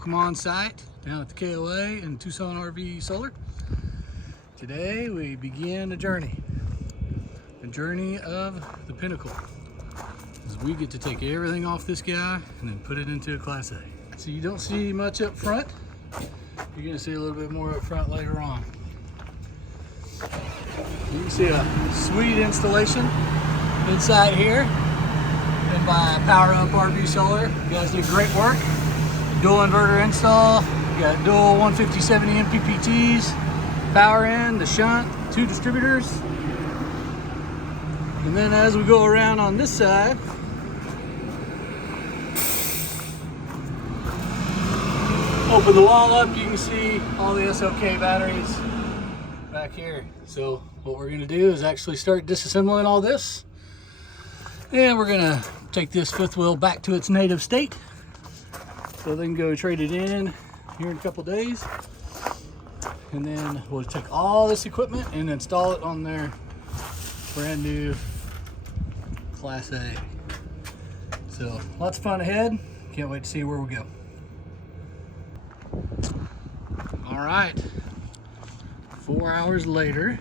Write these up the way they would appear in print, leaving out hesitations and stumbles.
Welcome on site down at the KOA in Tucson RV Solar. Today we begin a journey of the pinnacle, as we get to take everything off this guy and then put it into a Class A. So you don't see much up front. You're going to see a little bit more up front later on. You can see a sweet installation inside here, done by Power Up RV Solar. You guys did great work. Dual inverter install. You got dual 150/70 MPPTs, power in, the shunt, 2 distributors. And then as we go around on this side, open the wall up, you can see all the SOK batteries back here. So what we're gonna do is actually start disassembling all this. And we're gonna take this fifth wheel back to its native state, so they can go trade it in here in a couple days. And then we'll take all this equipment and install it on their brand new Class A. So lots of fun ahead. Can't wait to see where we go. All right, 4 hours later.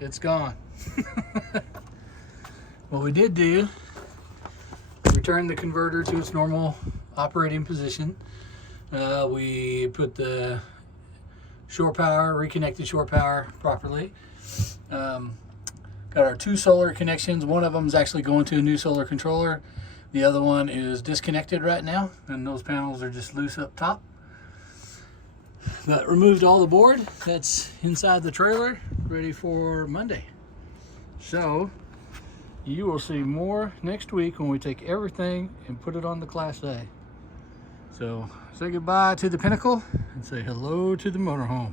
It's gone. What we did do, return the converter to its normal operating position. We put the shore power, reconnected shore power properly. Got our 2 solar connections. One of them is actually going to a new solar controller. The other one is disconnected right now, and those panels are just loose up top. But removed all the board that's inside the trailer, ready for Monday. So you will see more next week when we take everything and put it on the Class A. So say goodbye to the pinnacle and say hello to the motorhome.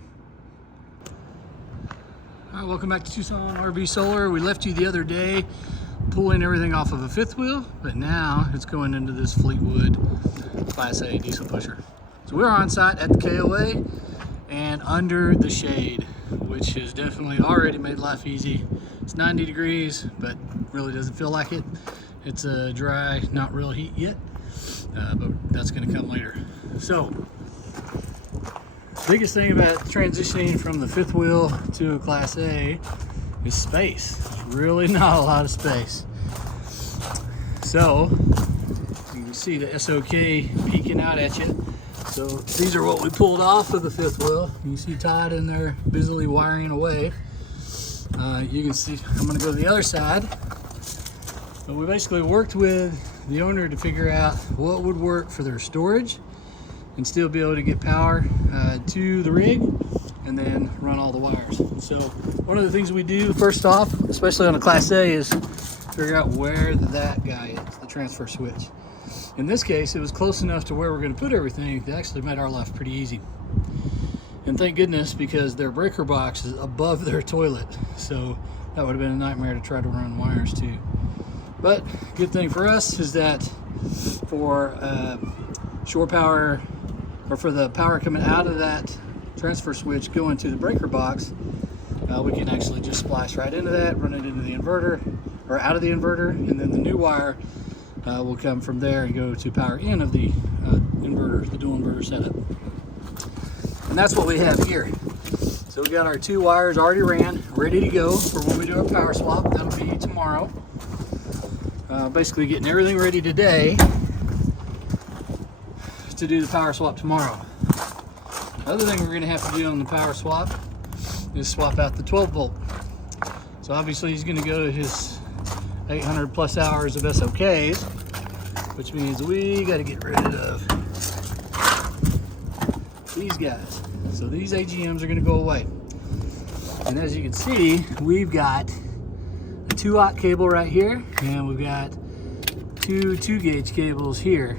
All right, welcome back to Tucson RV Solar. We left you the other day pulling everything off of a fifth wheel, but now it's going into this Fleetwood Class A diesel pusher. So we're on site at the KOA and under the shade, which has definitely already made life easy. It's 90 degrees, but really doesn't feel like it. It's a dry, not real heat yet, but that's gonna come later. So, biggest thing about transitioning from the fifth wheel to a Class A is space. There's really not a lot of space. So, you can see the SOK peeking out at you. So these are what we pulled off of the fifth wheel. You can see Todd in there busily wiring away. You can see, I'm gonna go to the other side. But we basically worked with the owner to figure out what would work for their storage and still be able to get power to the rig and then run all the wires. So one of the things we do first off, especially on a Class A, is figure out where that guy is, the transfer switch. In this case, it was close enough to where we're going to put everything that actually made our life pretty easy. And thank goodness, because their breaker box is above their toilet. So that would have been a nightmare to try to run wires to. But good thing for us is that for shore power, or for the power coming out of that transfer switch going to the breaker box, we can actually just splice right into that, run it into the inverter, or out of the inverter, and then the new wire will come from there and go to power in of the inverter, the dual inverter setup. And that's what we have here. So we got our 2 wires already ran, ready to go for when we do our power swap. That'll be tomorrow. Basically getting everything ready today to do the power swap tomorrow. The other thing we're gonna have to do on the power swap is swap out the 12 volt. So obviously he's gonna go to his 800 plus hours of SOKs, which means we got to get rid of these guys. So these AGMs are going to go away. And as you can see, we've got a 2-aught cable right here, and we've got 2 2-gauge cables here,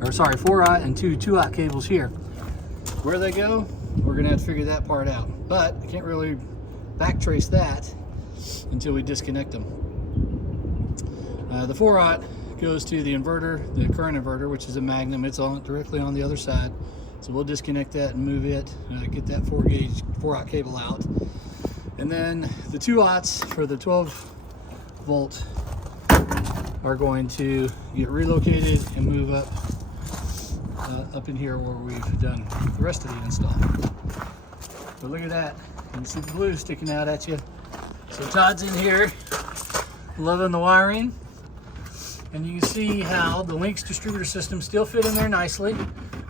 or sorry, 4-aught and 2 2-aught cables here. Where they go, we're going to have to figure that part out. But I can't really backtrace that until we disconnect them. The 4-aught goes to the inverter, the current inverter, which is a Magnum. It's on directly on the other side. So we'll disconnect that and move it, get that 4-aught cable out. And then the 2-aughts for the 12 volt are going to get relocated and move up in here where we've done the rest of the install. But look at that. You can see the glue sticking out at you. So Todd's in here loving the wiring. And you can see how the Lynx distributor system still fit in there nicely.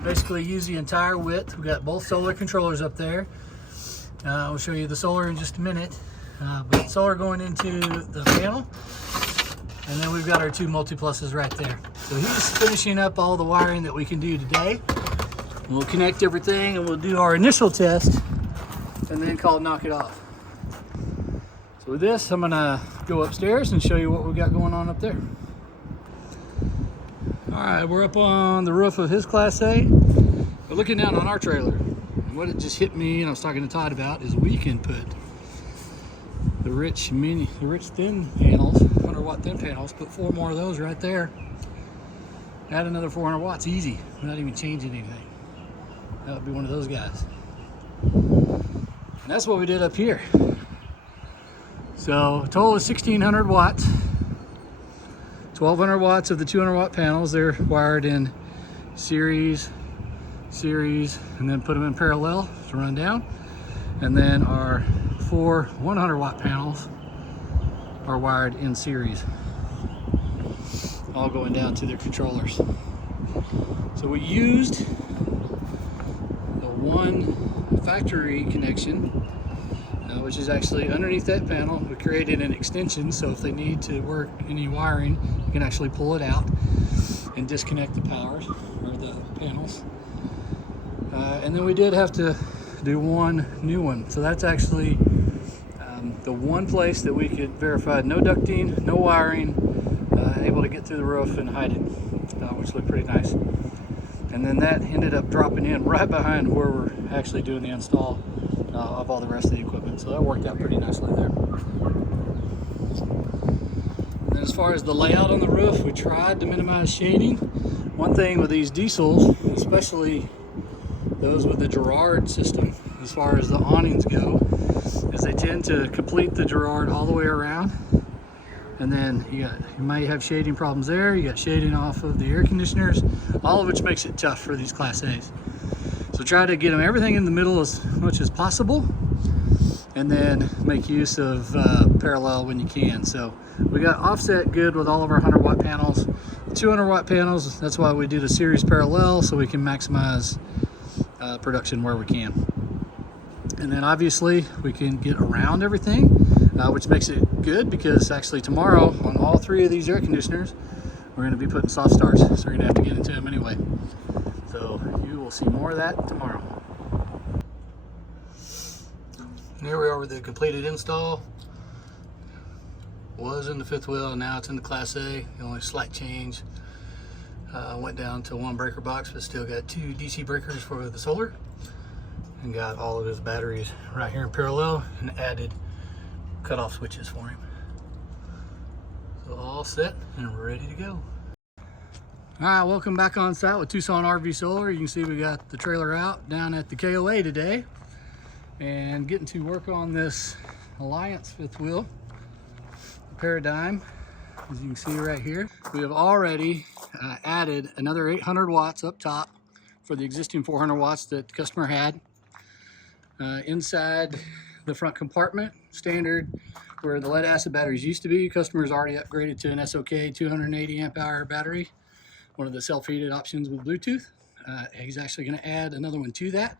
Basically use the entire width. We've got both solar controllers up there. I'll show you the solar in just a minute. But solar going into the panel. And then we've got our 2 Multipluses right there. So he's finishing up all the wiring that we can do today. We'll connect everything and we'll do our initial test and then knock it off. So with this, I'm gonna go upstairs and show you what we've got going on up there. All right, we're up on the roof of his Class A. We're looking down on our trailer. And what it just hit me, and I was talking to Todd about, is we can put the rich thin panels, 100 watt thin panels, put 4 more of those right there. Add another 400 watts, easy, without even changing anything. That would be one of those guys. And that's what we did up here. So total of 1600 watts. 1200 watts of the 200 watt panels. They're wired in series, and then put them in parallel to run down. And then our 4 100 watt panels are wired in series, all going down to their controllers. So we used the one factory connection, which is actually underneath that panel. We created an extension, so if they need to work any wiring, you can actually pull it out and disconnect the powers or the panels. And then we did have to do one new one. So that's actually the one place that we could verify no ducting, no wiring, able to get through the roof and hide it, which looked pretty nice. And then that ended up dropping in right behind where we're actually doing the install of all the rest of the equipment. So that worked out pretty nicely there. And then as far as the layout on the roof, we tried to minimize shading. One thing with these diesels, especially those with the Girard system, as far as the awnings go, is they tend to complete the Girard all the way around. And then you might have shading problems there. You got shading off of the air conditioners, all of which makes it tough for these Class A's. So try to get them everything in the middle as much as possible, and then make use of parallel when you can. So we got offset good with all of our 100 watt panels. 200 watt panels, that's why we do the series parallel, so we can maximize production where we can. And then obviously we can get around everything, which makes it good, because actually tomorrow on all 3 of these air conditioners, we're going to be putting soft starts. So we're going to have to get into them anyway. So you will see more of that tomorrow. And here we are with the completed install. Was in the 5th wheel, now it's in the Class A. The only slight change, went down to 1 breaker box, but still got 2 DC breakers for the solar. And got all of his batteries right here in parallel, and added cutoff switches for him. So all set and ready to go. All right, welcome back on site with Tucson RV Solar. You can see we got the trailer out down at the KOA today and getting to work on this Alliance 5th wheel, the Paradigm, as you can see right here. We have already added another 800 watts up top for the existing 400 watts that the customer had. Inside the front compartment, standard where the lead acid batteries used to be, customers already upgraded to an SOK 280 amp hour battery, one of the self-heated options with Bluetooth. He's actually going to add another one to that.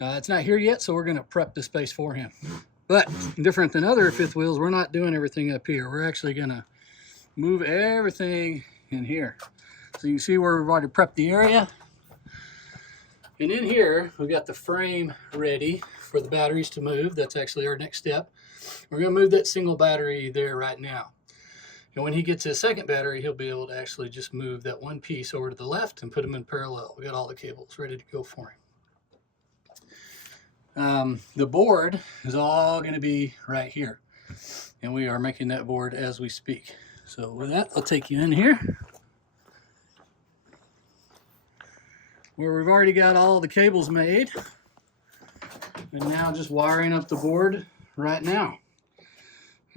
It's not here yet, so we're going to prep the space for him. But different than other 5th wheels, we're not doing everything up here. We're actually going to move everything in here. So you can see where we've already prepped the area. And in here, we've got the frame ready for the batteries to move. That's actually our next step. We're going to move that single battery there right now. And when he gets his second battery, he'll be able to actually just move that one piece over to the left and put them in parallel. We got all the cables ready to go for him. The board is all going to be right here. And we are making that board as we speak. So with that, I'll take you in here, where we've already got all the cables made, and now just wiring up the board right now.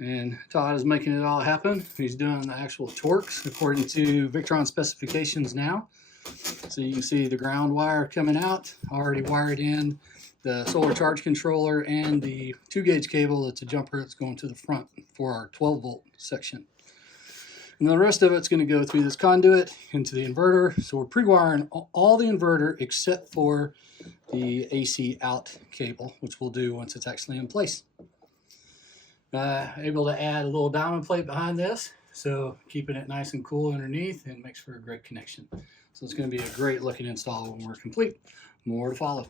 And Todd is making it all happen. He's doing the actual torques according to Victron specifications now. So you can see the ground wire coming out, already wired in, the solar charge controller, and the 2-gauge cable that's a jumper that's going to the front for our 12-volt section. And the rest of it's going to go through this conduit into the inverter. So we're pre-wiring all the inverter except for the AC out cable, which we'll do once it's actually in place. Able to add a little diamond plate behind this, so keeping it nice and cool underneath, and makes for a great connection. So it's going to be a great looking install when we're complete. More to follow.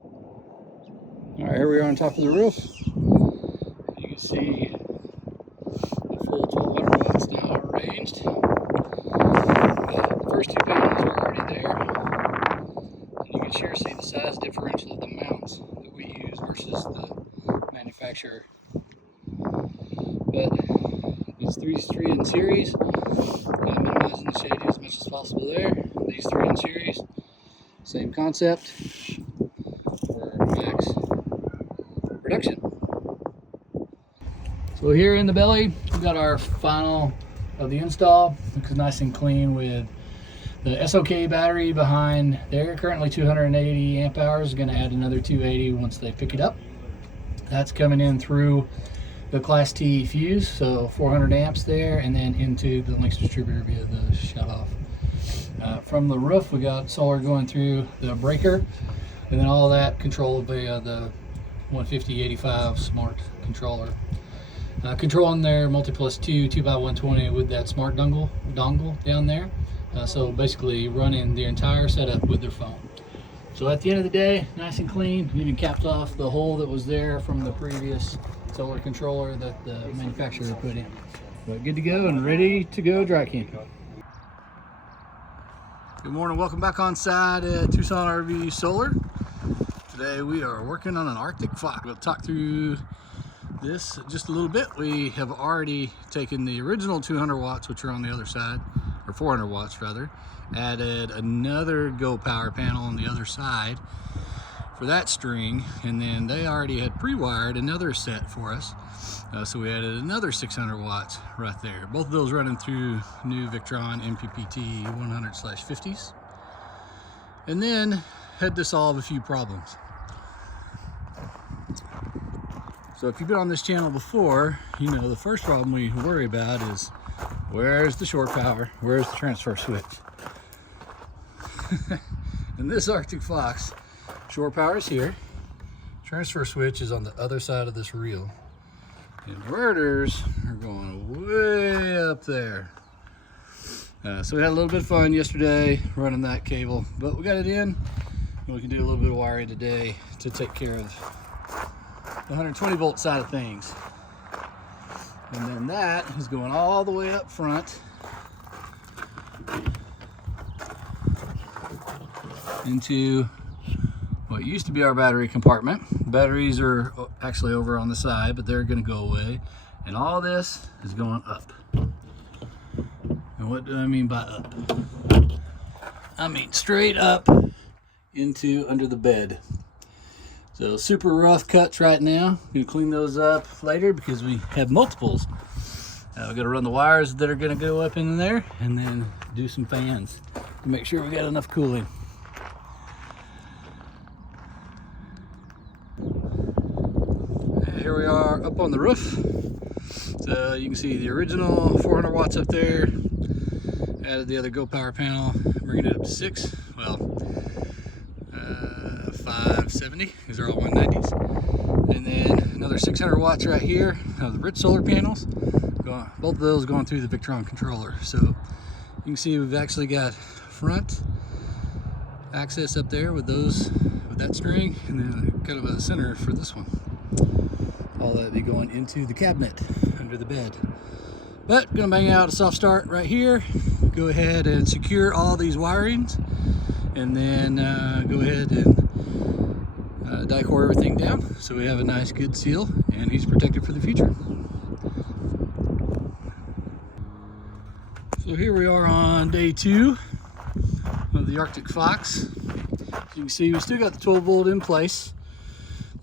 All right, here we are on top of the roof. You can see the full 1200 watts now arranged. The first 2 panels are already there. And you can sure see the size differential of the mounts that we use versus the manufacturer. But these 3 in series, minimizing the shading as much as possible there. These 3 in series, same concept for max production. So here in the belly, we got our final of the install. Looks nice and clean with the SOK battery behind there. Currently 280 amp hours. Going to add another 280 once they pick it up. That's coming in through the Class T fuse, so 400 amps there, and then into the links distributor via the shut-off. From the roof, we got solar going through the breaker, and then all that controlled via the 15085 smart controller. Controlling their Multiplus 2 2x120 with that smart dongle down there. So basically running the entire setup with their phone. So at the end of the day, nice and clean. We even capped off the hole that was there from the previous solar controller that the manufacturer put in. But good to go and ready to go dry camping. Good morning, welcome back on site at Tucson RV Solar. Today we are working on an Arctic Fox. We'll talk through this just a little bit. We have already taken the original 200 watts, which are on the other side, or 400 watts rather, added another Go Power panel on the other side for that string, and then they already had pre-wired another set for us, so we added another 600 watts right there. Both of those running through new Victron MPPT 100/50s, and then had to solve a few problems. So if you've been on this channel before, you know the first problem we worry about is where's the shore power, where's the transfer switch. And this Arctic Fox, shore power is here, transfer switch is on the other side of this reel. Inverters are going way up there. So we had a little bit of fun yesterday running that cable, but we got it in, and we can do a little bit of wiring today to take care of the 120 volt side of things. And then that is going all the way up front into what used to be our battery compartment. Batteries are actually over on the side, but they're going to go away. And all this is going up. And what do I mean by up? I mean straight up into under the bed. So super rough cuts right now. We'll clean those up later because we have multiples. We're going to run the wires that are going to go up in there, and then do some fans to make sure we got enough cooling. Here we are up on the roof. So you can see the original 400 watts up there. Added the other Go Power panel, bringing it up to 6. Well, 570. These are all 190s. And then another 600 watts right here of the Rich solar panels. Both of those going through the Victron controller. So you can see we've actually got front access up there with that string, and then kind of a center for this one. All that be going into the cabinet under the bed. But gonna bang out a soft start right here. Go ahead and secure all these wirings, and then go ahead and die-core everything down so we have a nice good seal and he's protected for the future. So here we are on day 2 of the Arctic Fox. As you can see, we still got the 12 volt in place.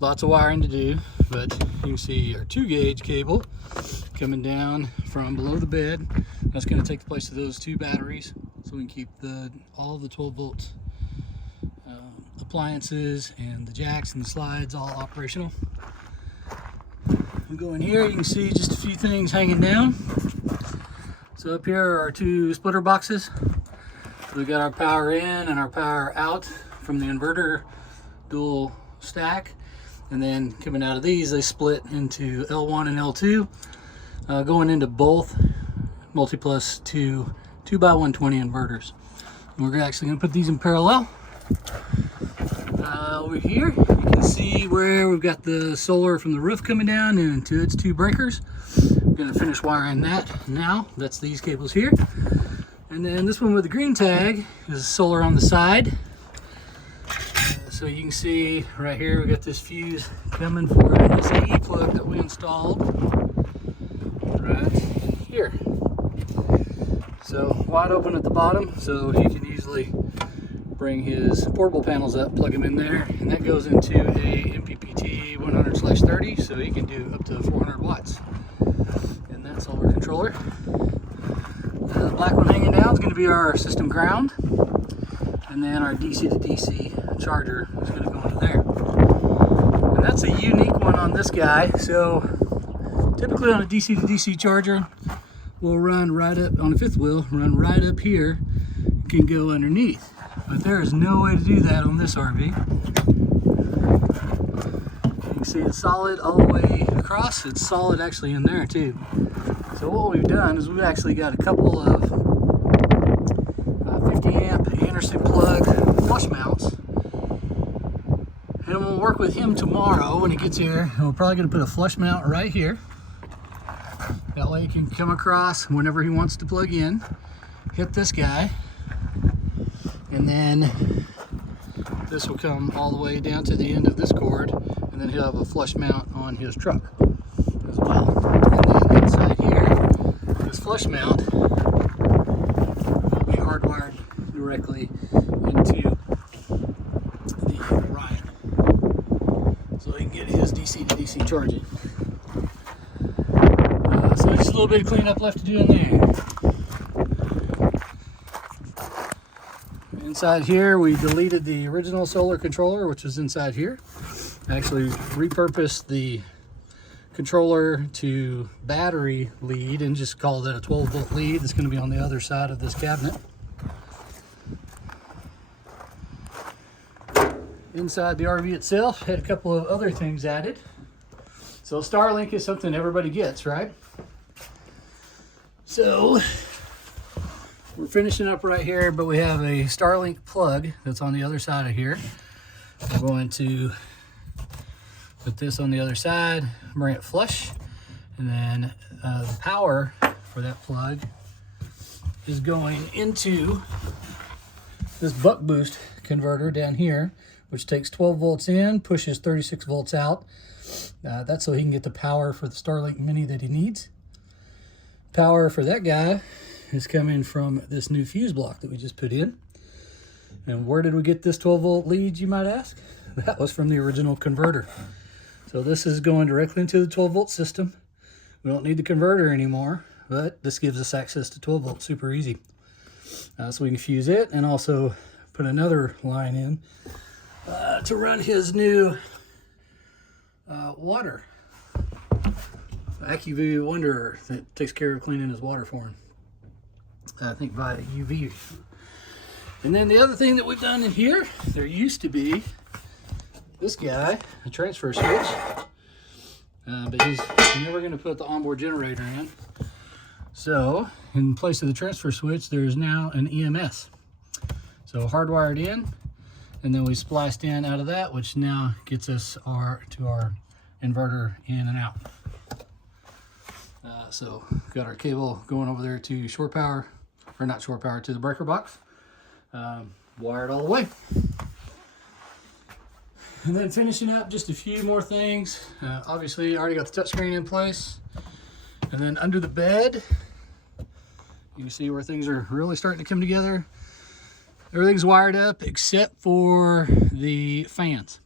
lots of wiring to do, but you can see our 2-gauge cable coming down from below the bed. That's going to take the place of those 2 batteries, so we can keep all the 12 volt appliances and the jacks and the slides all operational. We go in here, you can see just a few things hanging down. So up here are our 2 splitter boxes. We got our power in and our power out from the inverter dual stack, and then coming out of these they split into L1 and L2, going into both Multiplus 2x120 inverters. And we're actually going to put these in parallel. Over here you can see where we've got the solar from the roof coming down into its 2 breakers. We're going to finish wiring that now. That's these cables here. And then this one with the green tag is solar on the side. So you can see right here we got this fuse coming for this AE plug that we installed right here. So wide open at the bottom, so he can easily bring his portable panels up, plug them in there, and that goes into a MPPT 100/30, so he can do up to 400 watts in that solar controller. The black one hanging down is going to be our system ground, and then our DC to DC charger is going to go into there. And that's a unique one on this guy. So typically on a DC to DC charger, we'll run right up on the 5th wheel, run right up here, can go underneath. But there is no way to do that on this RV. You can see it's solid all the way across. It's solid actually in there too. So what we've done is we've actually got a couple of 50 amp Anderson plug flush mounts. And we'll work with him tomorrow when he gets here. And we're probably going to put a flush mount right here. That way he can come across whenever he wants to plug in, hit this guy, and then this will come all the way down to the end of this cord, and then he'll have a flush mount on his truck as well. And then inside here, this flush mount will be hardwired directly into the Ryan, so he can get his DC to DC charging. So just a little bit of cleanup left to do in there. Inside here, we deleted the original solar controller, which was inside here. I actually repurposed the controller to battery lead and just called it a 12 volt lead that's going to be on the other side of this cabinet. Inside the RV itself, had a couple of other things added. So Starlink is something everybody gets, right? So we're finishing up right here, but we have a Starlink plug that's on the other side of here. We're going to put this on the other side, bring it flush, and then the power for that plug is going into this buck boost converter down here, which takes 12 volts in, pushes 36 volts out. That's so he can get the power for the Starlink Mini that he needs. Power for that guy is coming from this new fuse block that we just put in. And where did we get this 12 volt lead, you might ask? That was from the original converter. So this is going directly into the 12 volt system. We don't need the converter anymore, but this gives us access to 12 volt super easy. So we can fuse it and also put another line in to run his new water AccuView Wanderer that takes care of cleaning his water for him. I think via UV. And then the other thing that we've done in here, there used to be this guy, a transfer switch, but he's never going to put the onboard generator in. So in place of the transfer switch, there's now an EMS. So hardwired in, and then we spliced in out of that, which now gets us to our inverter in and out. So got our cable going over there to shore power, or not shore power, to the breaker box, wired all the way. And then finishing up just a few more things. Obviously I already got the touchscreen in place. And then under the bed, you can see where things are really starting to come together. Everything's wired up except for the fans.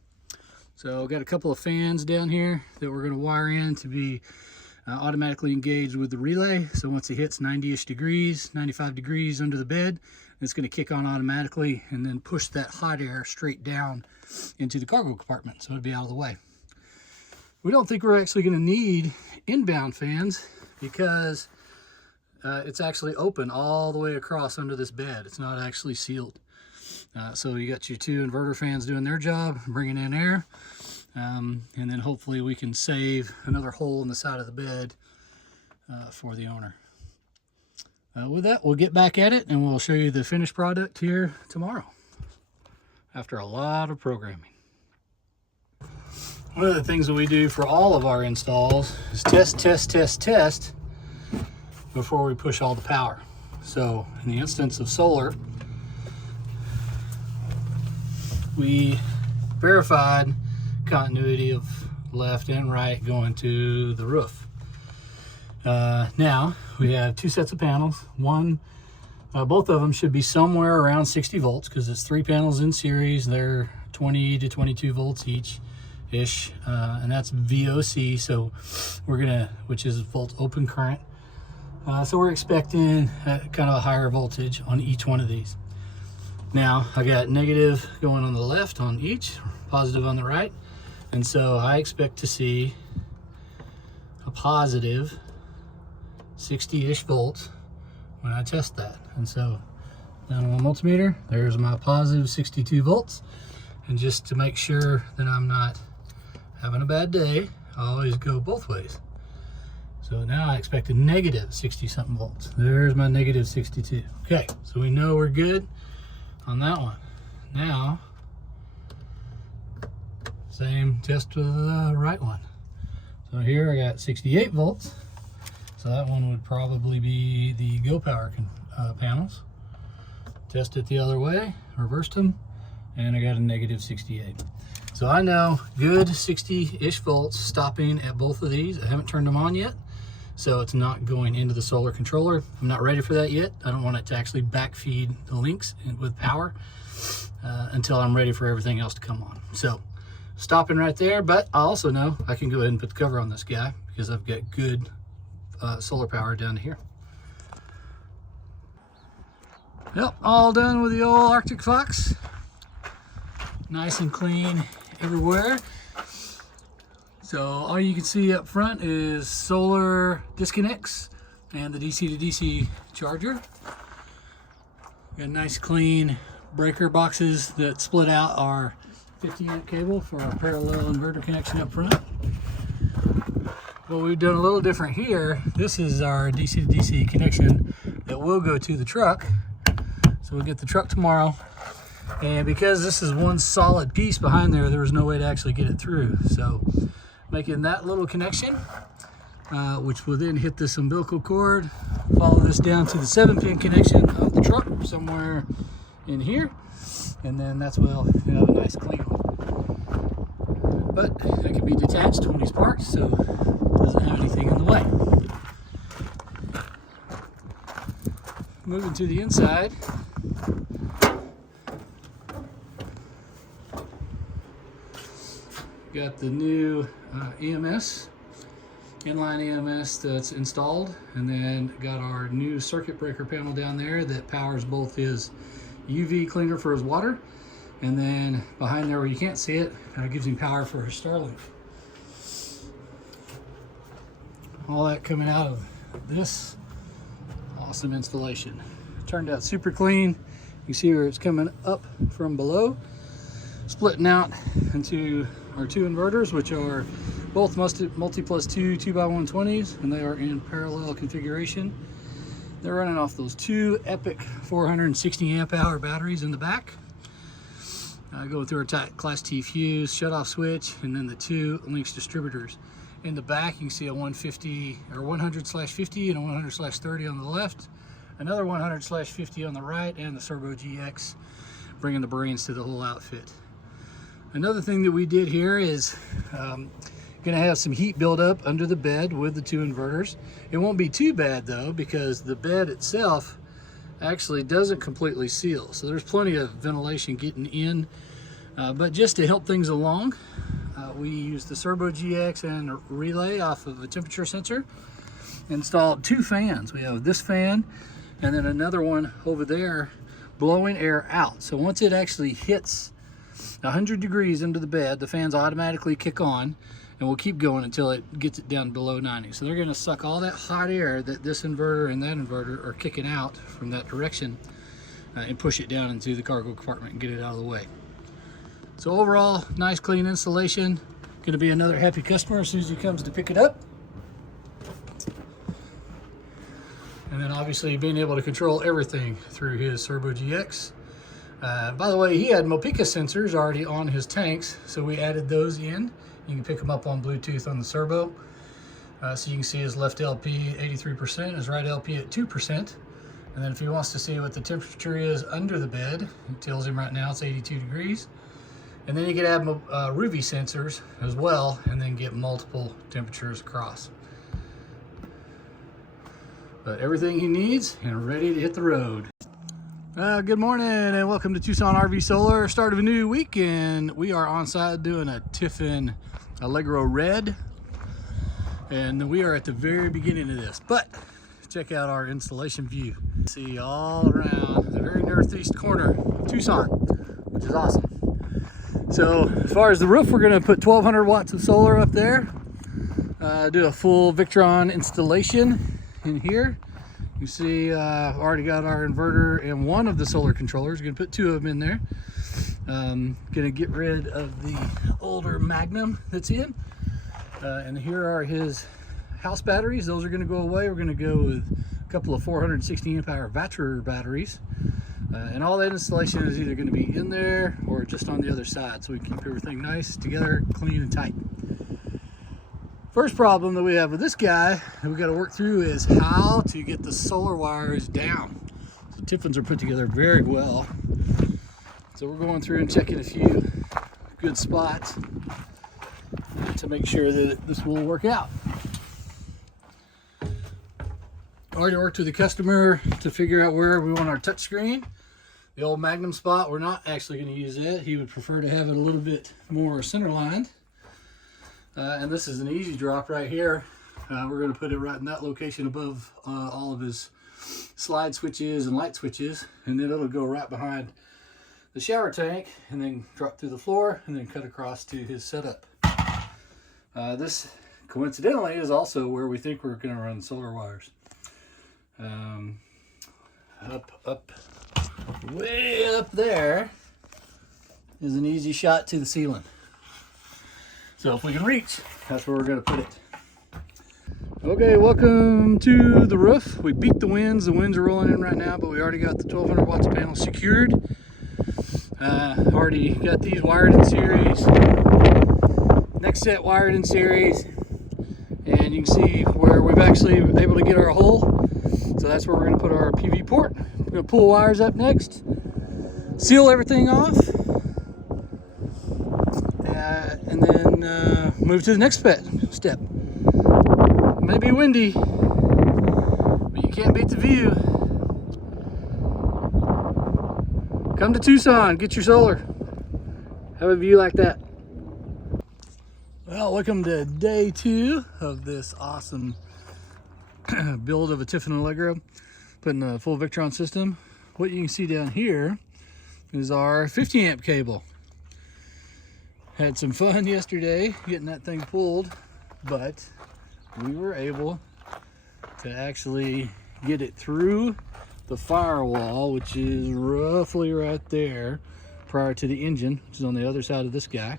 So I've got a couple of fans down here that we're going to wire in to be automatically engaged with the relay. So once it hits 90-ish degrees, 95 degrees under the bed, it's going to kick on automatically and then push that hot air straight down into the cargo compartment, so it'll be out of the way. We don't think we're actually going to need inbound fans because it's actually open all the way across under this bed. It's not actually sealed. So you got your two inverter fans doing their job, bringing in air, and then hopefully we can save another hole in the side of the bed for the owner. With that, we'll get back at it and we'll show you the finished product here tomorrow after a lot of programming. One of the things that we do for all of our installs is test before we push all the power. So in the instance of solar, we verified continuity of left and right going to the roof. Now we have two sets of panels. Both of them should be somewhere around 60 volts because it's 3 panels in series. They're 20 to 22 volts each ish, and that's VOC. So we're gonna, which is volt open current. So we're expecting kind of a higher voltage on each one of these. Now I got negative going on the left on each, positive on the right, and so I expect to see a positive 60-ish volts when I test that. And so down on my multimeter, there's my positive 62 volts. And just to make sure that I'm not having a bad day, I always go both ways. So now I expect a negative 60-something volts. There's my negative 62. Okay, so we know we're good on that one. Now, same test with the right one. So here I got 68 volts. So that one would probably be the Go Power panels. Test it the other way, reversed them, and I got a negative 68. So I know good 60-ish volts stopping at both of these. I haven't turned them on yet, so it's not going into the solar controller. I'm not ready for that yet. I don't want it to actually backfeed the links with power until I'm ready for everything else to come on. So stopping right there, but I also know I can go ahead and put the cover on this guy because I've got good solar power down here. Yep, all done with the old Arctic Fox. Nice and clean everywhere. So all you can see up front is solar disconnects and the DC to DC charger. Got nice clean breaker boxes that split out our 50-amp cable for our parallel inverter connection up front. What we've done a little different here, this is our DC to DC connection that will go to the truck. So we'll get the truck tomorrow. And because this is one solid piece behind there, there was no way to actually get it through. So making that little connection, which will then hit this umbilical cord, follow this down to the 7-pin connection of the truck somewhere in here. And then that's where we'll have a nice clean one. But it can be detached when it's parked, so doesn't have anything in the way. Moving to the inside, got the new EMS, inline EMS that's installed, and then got our new circuit breaker panel down there that powers both his UV cleaner for his water, and then behind there where you can't see it, gives him power for his Starlink. All that coming out of this awesome installation. Turned out super clean. You can see where it's coming up from below, splitting out into our two inverters, which are both Multiplus 2 2x120s, and they are in parallel configuration. They're running off those two epic 460 amp hour batteries in the back. Going through our Class T fuse, shut-off switch, and then the two Lynx distributors. In the back, you can see a 150 or 100/50 and a 100/30 on the left, another 100/50 on the right, and the Servo GX, bringing the brains to the whole outfit. Another thing that we did here is going to have some heat build up under the bed with the two inverters. It won't be too bad though, because the bed itself actually doesn't completely seal, so there's plenty of ventilation getting in. But just to help things along, we used the Servo GX and a relay off of a temperature sensor. Installed 2 fans. We have this fan and then another one over there blowing air out. So once it actually hits 100 degrees into the bed, the fans automatically kick on, and we'll keep going until it gets it down below 90. So they're going to suck all that hot air that this inverter and that inverter are kicking out from that direction and push it down into the cargo compartment and get it out of the way. So overall, nice clean installation. Going to be another happy customer as soon as he comes to pick it up. And then obviously being able to control everything through his Servo GX. By the way, he had Mopica sensors already on his tanks, so we added those in. You can pick them up on Bluetooth on the Servo. So you can see his left LP 83%, his right LP at 2%. And then if he wants to see what the temperature is under the bed, it tells him right now it's 82 degrees. And then you can add RUVI sensors as well, and then get multiple temperatures across. But everything he needs and ready to hit the road. Good morning and welcome to Tucson RV Solar. Start of a new week, and we are on site doing a Tiffin Allegro Red. And we are at the very beginning of this, but check out our installation view. See all around the very northeast corner of Tucson, which is awesome. So as far as the roof, we're gonna put 1200 watts of solar up there. Do a full Victron installation in here. You see, already got our inverter and one of the solar controllers. Gonna put 2 of them in there. Gonna get rid of the older Magnum that's in. And here are his house batteries. Those are gonna go away. We're gonna go with a couple of 460 amp hour Victron batteries. And all that installation is either gonna be in there or just on the other side, so we keep everything nice, together, clean and tight. First problem that we have with this guy that we got to work through is how to get the solar wires down. So Tiffins are put together very well. So we're going through and checking a few good spots to make sure that this will work out. Already worked with the customer to figure out where we want our touch screen. The old Magnum spot, we're not actually going to use it. He would prefer to have it a little bit more center lined. And this is an easy drop right here. We're going to put it right in that location above all of his slide switches and light switches, and then it'll go right behind the shower tank and then drop through the floor and then cut across to his setup. This coincidentally is also where we think we're going to run solar wires. Way up there is an easy shot to the ceiling. So if we can reach, that's where we're going to put it. Okay, welcome to the roof. We beat the winds. The winds are rolling in right now, but we already got the 1200 watts panel secured. Already got these wired in series. Next set wired in series. And you can see where we've actually been able to get our hole. So that's where we're going to put our PV port. We're going to pull wires up next. Seal everything off. And then move to the next step. It may be windy, but you can't beat the view. Come to Tucson, get your solar. Have a view like that. Well, welcome to day 2 of this awesome build of a Tiffin Allegro, putting a full Victron system. What you can see down here is our 50 amp cable. Had some fun yesterday getting that thing pulled, but we were able to actually get it through the firewall, which is roughly right there prior to the engine, which is on the other side of this guy.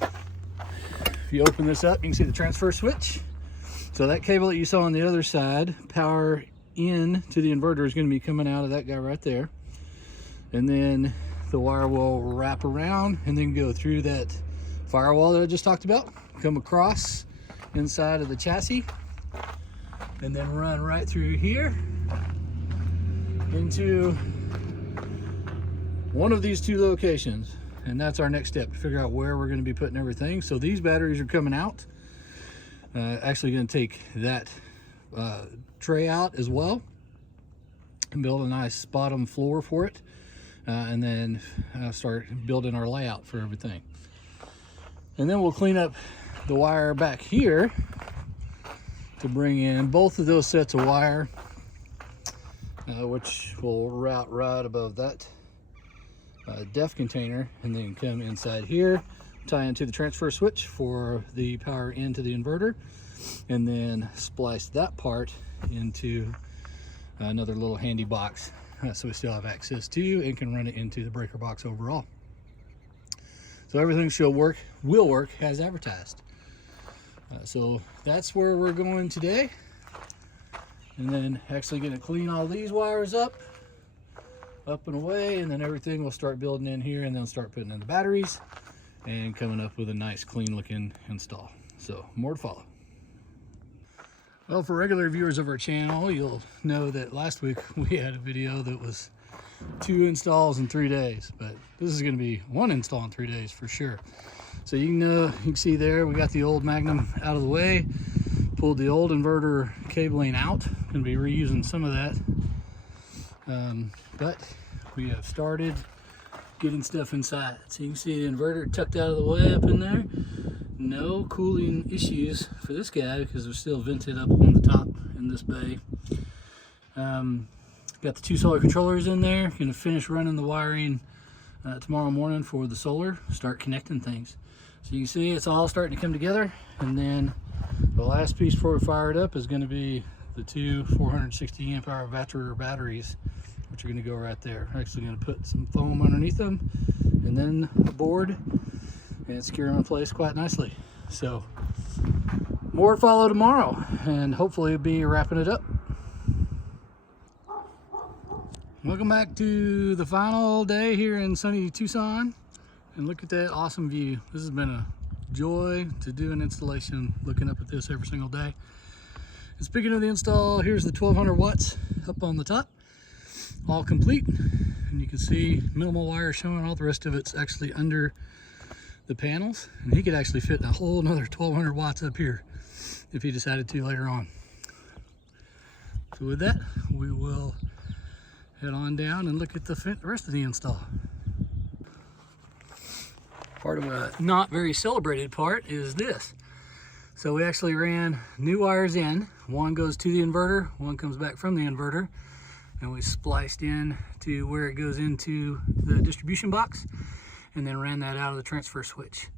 If you open this up, you can see the transfer switch. So that cable that you saw on the other side, power in to the inverter, is going to be coming out of that guy right there. And then the wire will wrap around and then go through that firewall that I just talked about, come across inside of the chassis, and then run right through here into one of these 2 locations. And that's our next step, to figure out where we're going to be putting everything. So these batteries are coming out. Actually going to take that tray out as well and build a nice bottom floor for it. And then start building our layout for everything. And then we'll clean up the wire back here to bring in both of those sets of wire, which will route right above that def container, and then come inside here, tie into the transfer switch for the power into the inverter, and then splice that part into another little handy box, so we still have access to and can run it into the breaker box overall. So everything will work as advertised. So that's where we're going today, and then actually going to clean all these wires up and away, and then everything will start building in here, and then start putting in the batteries and coming up with a nice clean looking install. So more to follow. Well, for regular viewers of our channel, you'll know that last week we had a video that was 2 installs in 3 days, but this is going to be 1 install in 3 days for sure. So you can see there, we got the old Magnum out of the way, pulled the old inverter cabling out. Going to be reusing some of that, but we have started getting stuff inside. So you can see the inverter tucked out of the way up in there. No cooling issues for this guy because they're still vented up on the top in this bay. Got the 2 solar controllers in there. Going to finish running the wiring tomorrow morning for the solar, start connecting things. So you can see it's all starting to come together, and then the last piece before we fire it up is going to be the 2 460 amp hour Victron batteries, which are going to go right there. We're actually going to put some foam underneath them, and then a board, and secure them in place quite nicely. So more to follow tomorrow, and hopefully we'll be wrapping it up. Welcome back to the final day here in sunny Tucson, and look at that awesome view. This has been a joy to do an installation, looking up at this every single day. And speaking of the install, here's the 1200 watts up on the top, all complete, and you can see minimal wire showing. All the rest of it's actually under the panels, and he could actually fit a whole another 1200 watts up here if he decided to later on. So with that, we will head on down and look at the rest of the install. Part of a not very celebrated part is this. So we actually ran new wires in. One goes to the inverter, one comes back from the inverter, and we spliced in to where it goes into the distribution box, and then ran that out of the transfer switch.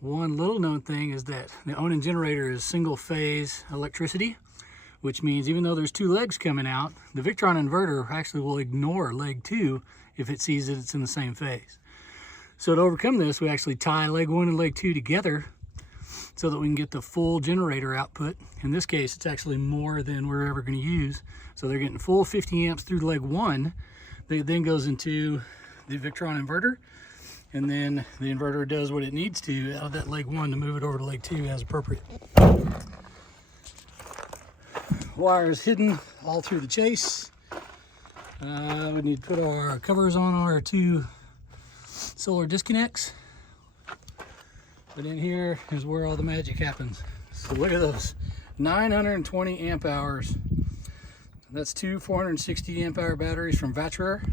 One little known thing is that the Onan generator is single phase electricity, which means even though there's 2 legs coming out, the Victron inverter actually will ignore leg 2 if it sees that it's in the same phase. So to overcome this, we actually tie leg 1 and leg 2 together so that we can get the full generator output. In this case, it's actually more than we're ever going to use. So they're getting full 50 amps through leg 1. That then goes into the Victron inverter, and then the inverter does what it needs to out of that leg 1 to move it over to leg 2 as appropriate. Wires hidden all through the chase. We need to put our covers on our 2 solar disconnects, but in here is where all the magic happens. So look at those, 920 amp hours. That's 2 460 amp hour batteries from Victron,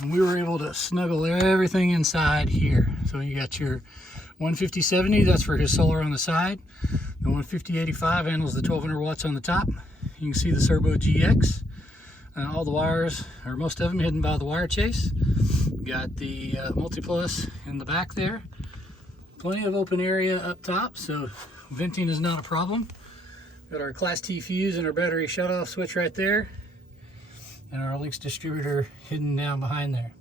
and we were able to snuggle everything inside here. So you got your 150/70, that's for his solar on the side. The 150/85 handles the 1200 watts on the top. You can see the Servo GX. All the wires, or most of them, hidden by the wire chase. Got the Multiplus in the back there. Plenty of open area up top, so venting is not a problem. Got our Class T fuse and our battery shut-off switch right there, and our Lynx distributor hidden down behind there.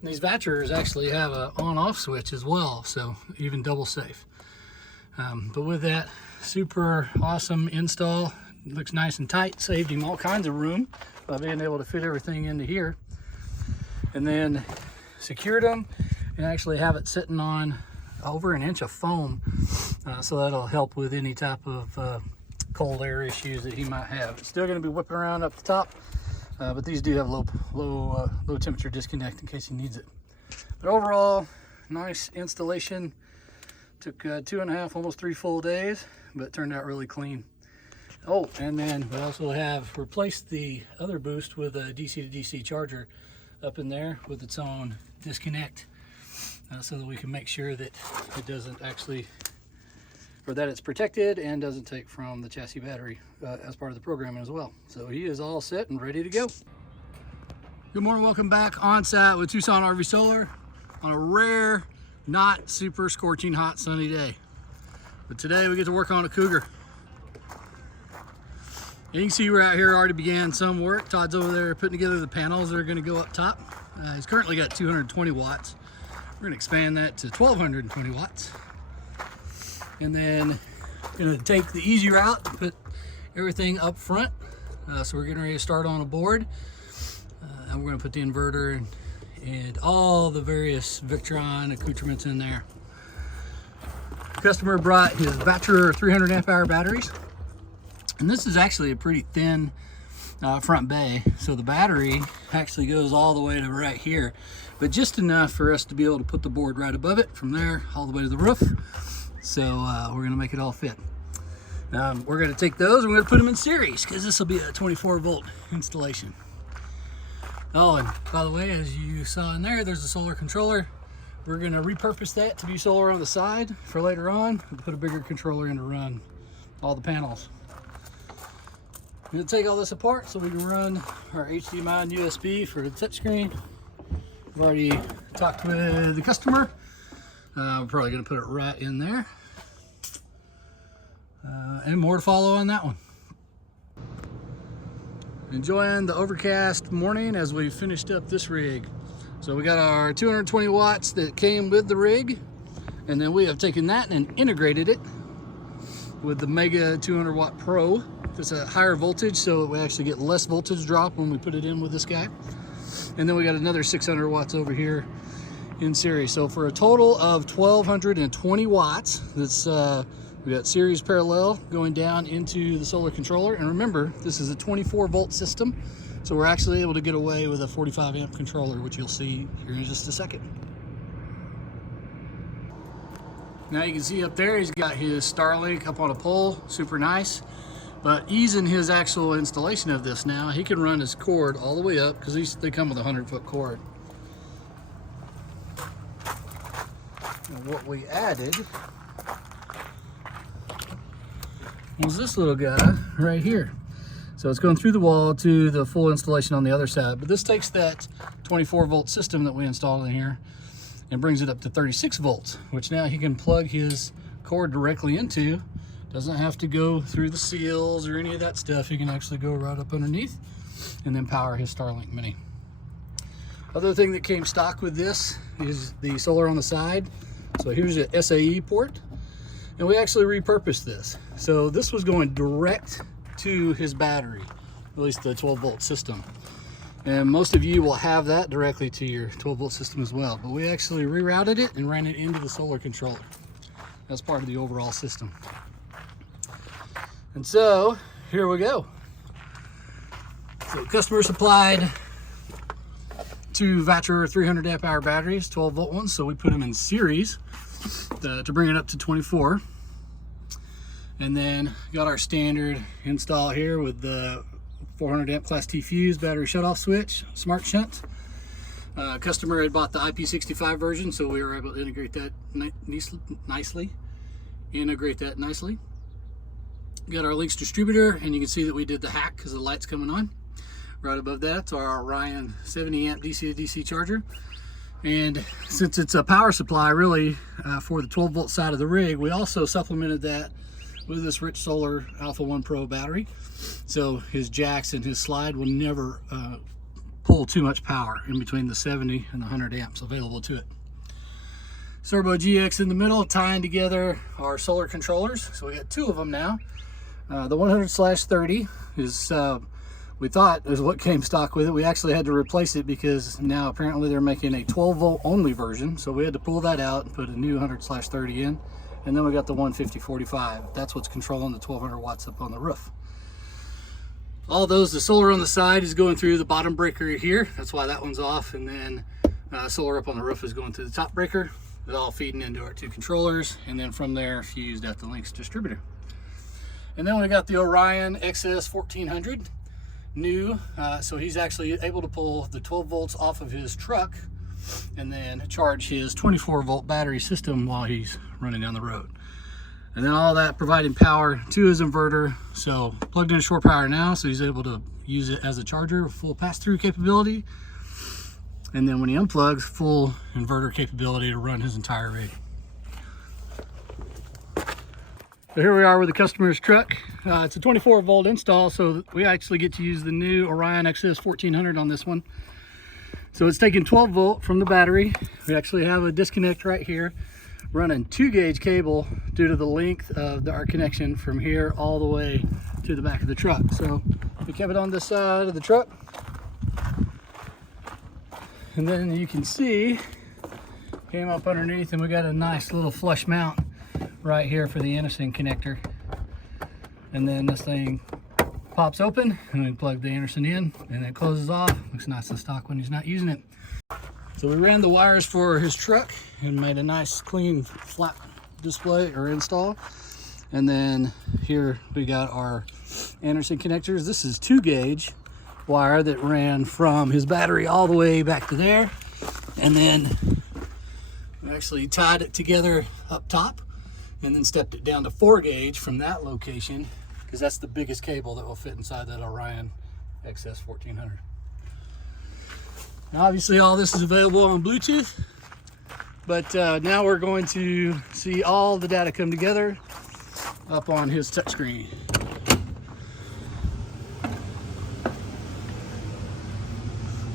And these Victrons actually have an on-off switch as well, so even double safe. But with that, super awesome install. It looks nice and tight. Saved him all kinds of room by being able to fit everything into here. And then secured them and actually have it sitting on over 1 inch of foam, so that'll help with any type of cold air issues that he might have. It's still going to be whipping around up the top, but these do have low temperature disconnect in case he needs it. But overall, nice installation. Took 2.5, almost 3 full days, but turned out really clean. Oh, and then we also have replaced the other boost with a DC to DC charger up in there with its own disconnect so that we can make sure that it doesn't actually, or that it's protected and doesn't take from the chassis battery as part of the programming as well. So he is all set and ready to go. Good morning, welcome back on site with Tucson RV Solar on a rare, not super scorching hot sunny day. But today we get to work on a Cougar. You can see we're out here, already began some work. Todd's over there putting together the panels that are going to go up top. He's currently got 220 watts. We're going to expand that to 1220 watts. And then going to take the easy route and put everything up front. So we're getting ready to start on a board. And we're going to put the inverter and all the various Victron accoutrements in there. The customer brought his Victron 300 amp hour batteries. And this is actually a pretty thin front bay, so the battery actually goes all the way to right here, but just enough for us to be able to put the board right above it, from there all the way to the roof. So we're going to make it all fit. We're going to take those and we're going to put them in series, because this will be a 24 volt installation. Oh, and by the way, as you saw in there, there's a solar controller. We're going to repurpose that to be solar on the side for later on, and put a bigger controller in to run all the panels. I'm going to take all this apart so we can run our HDMI and USB for the touchscreen. We've already talked with the customer. We're probably going to put it right in there. And more to follow on that one. Enjoying the overcast morning as we finished up this rig. So we got our 220 watts that came with the rig, and then we have taken that and integrated it with the Mega 200 Watt Pro. It's a higher voltage, so we actually get less voltage drop when we put it in with this guy. And then we got another 600 watts over here in series. So for a total of 1220 watts, that's we got series parallel going down into the solar controller. And remember, this is a 24 volt system, so we're actually able to get away with a 45 amp controller, which you'll see here in just a second. Now you can see up there, he's got his Starlink up on a pole, super nice. But easing his actual installation of this now, he can run his cord all the way up, because they come with a 100-foot cord. And what we added was this little guy right here. So it's going through the wall to the full installation on the other side. But this takes that 24 volt system that we installed in here and brings it up to 36 volts, which now he can plug his cord directly into. Doesn't have to go through the seals or any of that stuff. He can actually go right up underneath and then power his Starlink Mini. Other thing that came stock with this is the solar on the side. So here's an SAE port, and we actually repurposed this. So this was going direct to his battery, at least the 12 volt system. And most of you will have that directly to your 12 volt system as well. But we actually rerouted it and ran it into the solar controller. That's part of the overall system. And so here we go. So customer supplied two Victron 300 amp hour batteries, 12 volt ones. So we put them in series to bring it up to 24. And then got our standard install here with the 400 amp class T fuse, battery shutoff switch, smart shunt. Customer had bought the IP65 version, so we were able to integrate that nicely. Got our links distributor, and you can see that we did the hack because the light's coming on. Right above that's our Orion 70 amp DC to DC charger. And since it's a power supply really for the 12 volt side of the rig, we also supplemented that with this Rich Solar Alpha 1 Pro battery. So his jacks and his slide will never pull too much power in between the 70 and the 100 amps available to it. Servo GX in the middle, tying together our solar controllers. So we got two of them now. The 100/30 is, we thought, is what came stock with it. We actually had to replace it because now apparently they're making a 12 volt only version. So we had to pull that out and put a new 100/30 in. And then we got the 150/45. That's what's controlling the 1200 watts up on the roof. All those, the solar on the side is going through the bottom breaker here. That's why that one's off. And then solar up on the roof is going through the top breaker. It's all feeding into our two controllers. And then from there, fused at the links distributor. And then we got the Orion XS 1400 new. So he's actually able to pull the 12 volts off of his truck and then charge his 24-volt battery system while he's running down the road. And then all that providing power to his inverter. So plugged in shore power now, so he's able to use it as a charger, full pass-through capability. And then when he unplugs, full inverter capability to run his entire rig. So here we are with the customer's truck. It's a 24-volt install, so we actually get to use the new Orion XS 1400 on this one. So it's taking 12 volt from the battery. We actually have a disconnect right here, running 2-gauge cable due to the length of our connection from here all the way to the back of the truck. So we kept it on this side of the truck. And then you can see, came up underneath and we got a nice little flush mount right here for the Anderson connector. And then this thing pops open and we plug the Anderson in and it closes off. Looks nice and stock when he's not using it. So we ran the wires for his truck and made a nice clean flat display or install. And then here we got our Anderson connectors. This is 2-gauge wire that ran from his battery all the way back to there. And then we actually tied it together up top and then stepped it down to 4-gauge from that location, because that's the biggest cable that will fit inside that Orion XS 1400. Now obviously all this is available on Bluetooth, but now we're going to see all the data come together up on his touchscreen.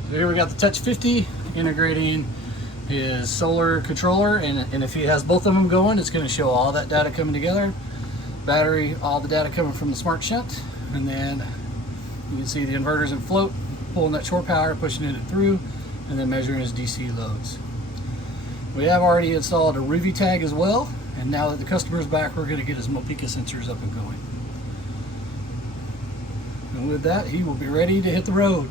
So here we got the Touch 50 integrating his solar controller, and if he has both of them going, it's going to show all that data coming together. Battery, all the data coming from the smart shunt, and then you can see the inverters in float, pulling that shore power, pushing it through, and then measuring his DC loads. We have already installed a Rivi tag as well, and now that the customer's back, we're going to get his Mopica sensors up and going. And with that, he will be ready to hit the road.